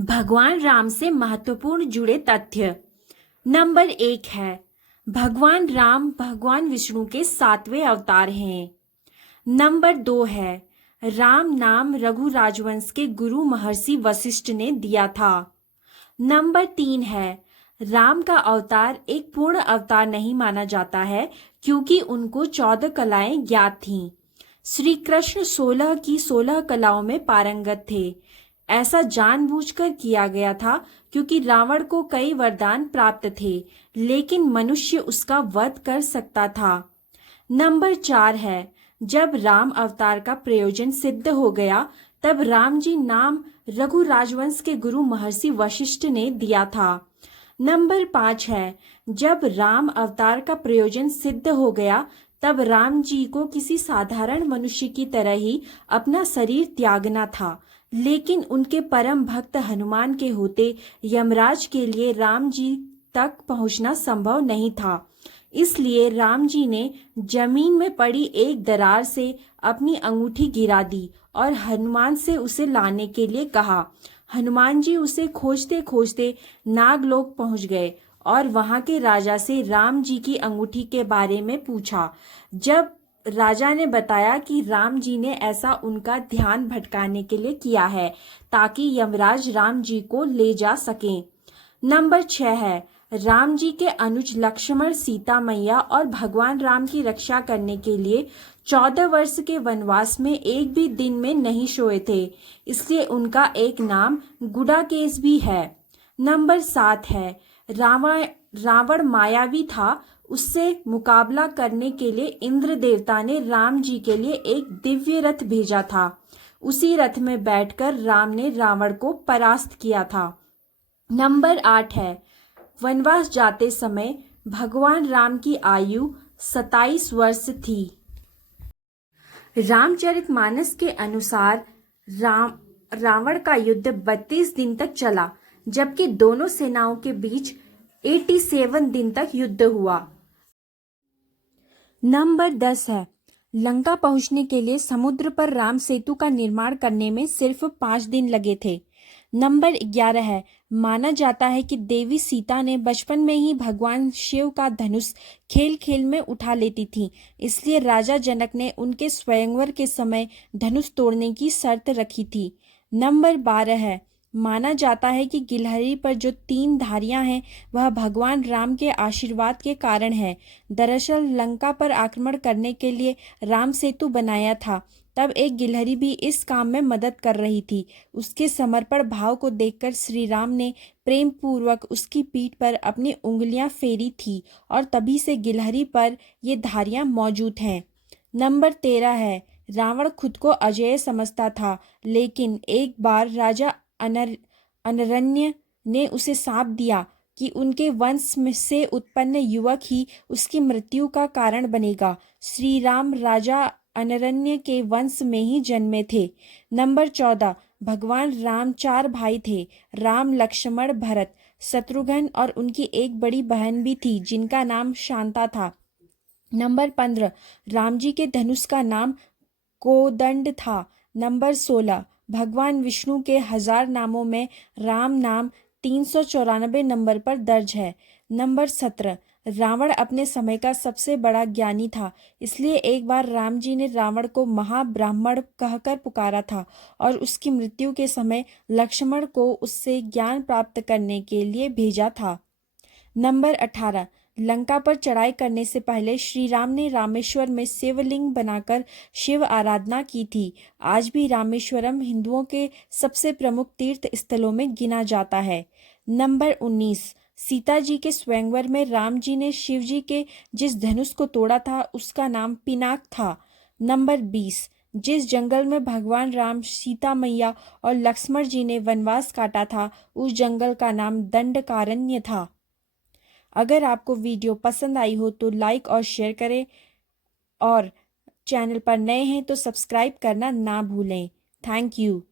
भगवान राम से महत्वपूर्ण जुड़े तथ्य। नंबर 1 है, भगवान राम भगवान विष्णु के 7वें अवतार हैं। नंबर 2 है, राम नाम रघु राजवंश के गुरु महर्षि वशिष्ठ ने दिया था। नंबर 3 है, राम का अवतार एक पूर्ण अवतार नहीं माना जाता है क्योंकि उनको 14 कलाएं ज्ञात थीं। श्री कृष्ण 16 की 16 कलाओं में पारंगत थे। ऐसा जानबूझकर किया गया था क्योंकि रावण को कई वरदान प्राप्त थे, लेकिन मनुष्य उसका वध कर सकता था। नंबर 4 है, जब राम अवतार का प्रयोजन सिद्ध हो गया तब राम जी नाम रघु राजवंश के गुरु महर्षि वशिष्ठ ने दिया था। नंबर 5 है, जब राम अवतार का प्रयोजन सिद्ध हो गया तब राम जी को किसी साधारण मनुष्य की तरह ही अपना शरीर त्यागना था, लेकिन उनके परम भक्त हनुमान के होते यमराज के लिए राम जी तक पहुंचना संभव नहीं था। इसलिए राम जी ने जमीन में पड़ी एक दरार से अपनी अंगूठी गिरा दी और हनुमान से उसे लाने के लिए कहा। हनुमान जी उसे खोजते खोजते नागलोक पहुंच गए और वहां के राजा से राम जी की अंगूठी के बारे में पूछा। जब राजा ने बताया कि राम जी ने ऐसा उनका ध्यान भटकाने के लिए किया है ताकि यमराज राम जी को ले जा सकें। नंबर 6 है, राम जी के अनुज लक्ष्मण सीता मैया और भगवान राम की रक्षा करने के लिए 14 वर्ष के वनवास में एक भी दिन में नहीं सोए थे, इसलिए उनका एक नाम गुडाकेश भी है। नंबर 7 है, रावण मायावी था, उससे मुकाबला करने के लिए इंद्र देवता ने राम जी के लिए एक दिव्य रथ भेजा था। उसी रथ में बैठकर राम ने रावण को परास्त किया था। नंबर 8 है, वनवास जाते समय भगवान राम की आयु 27 वर्ष थी। रामचरितमानस के अनुसार रावण का युद्ध 32 दिन तक चला, जबकि दोनों सेनाओं के बीच 87 दिन तक युद्ध हुआ। नंबर 10 है, लंका पहुंचने के लिए समुद्र पर राम सेतु का निर्माण करने में सिर्फ 5 दिन लगे थे। नंबर 11 है, माना जाता है कि देवी सीता ने बचपन में ही भगवान शिव का धनुष खेल खेल में उठा लेती थी, इसलिए राजा जनक ने उनके स्वयंवर के समय धनुष तोड़ने की शर्त रखी थी। नंबर 12 है, माना जाता है कि गिलहरी पर जो 3 धारियां हैं वह भगवान राम के आशीर्वाद के कारण है। दरअसल लंका पर आक्रमण करने के लिए राम सेतु बनाया था, तब एक गिलहरी भी इस काम में मदद कर रही थी। उसके समर्पण भाव को देखकर श्री राम ने प्रेम पूर्वक उसकी पीठ पर अपनी उंगलियां फेरी थी और तभी से गिलहरी पर ये धारियां मौजूद हैं। नंबर 13 है, रावण खुद को अजेय समझता था, लेकिन एक बार राजा अनरण्य ने उसे शाप दिया कि उनके वंश में से उत्पन्न युवक ही उसकी मृत्यु का कारण बनेगा। श्री राम राजा अनरण्य के वंश में ही जन्मे थे। नंबर 14, भगवान राम 4 भाई थे, राम लक्ष्मण भरत शत्रुघ्न और उनकी एक बड़ी बहन भी थी जिनका नाम शांता था। नंबर 15, राम जी के धनुष का नाम कोदंड था। नंबर 16, भगवान विष्णु के 1000 नामों में राम नाम 394 नंबर पर दर्ज है। नंबर 17, रावण अपने समय का सबसे बड़ा ज्ञानी था, इसलिए एक बार राम जी ने रावण को महाब्राह्मण कहकर पुकारा था और उसकी मृत्यु के समय लक्ष्मण को उससे ज्ञान प्राप्त करने के लिए भेजा था। नंबर 18, लंका पर चढ़ाई करने से पहले श्री राम ने रामेश्वर में शिवलिंग बनाकर शिव आराधना की थी। आज भी रामेश्वरम हिंदुओं के सबसे प्रमुख तीर्थ स्थलों में गिना जाता है। नंबर 19, सीता जी के स्वयंवर में राम जी ने शिव जी के जिस धनुष को तोड़ा था उसका नाम पिनाक था। नंबर 20, जिस जंगल में भगवान राम, सीता मैया और लक्ष्मण जी ने वनवास काटा था उस जंगल का नाम दंडकारण्य था। अगर आपको वीडियो पसंद आई हो तो लाइक और शेयर करें और चैनल पर नए हैं तो सब्सक्राइब करना ना भूलें। Thank you.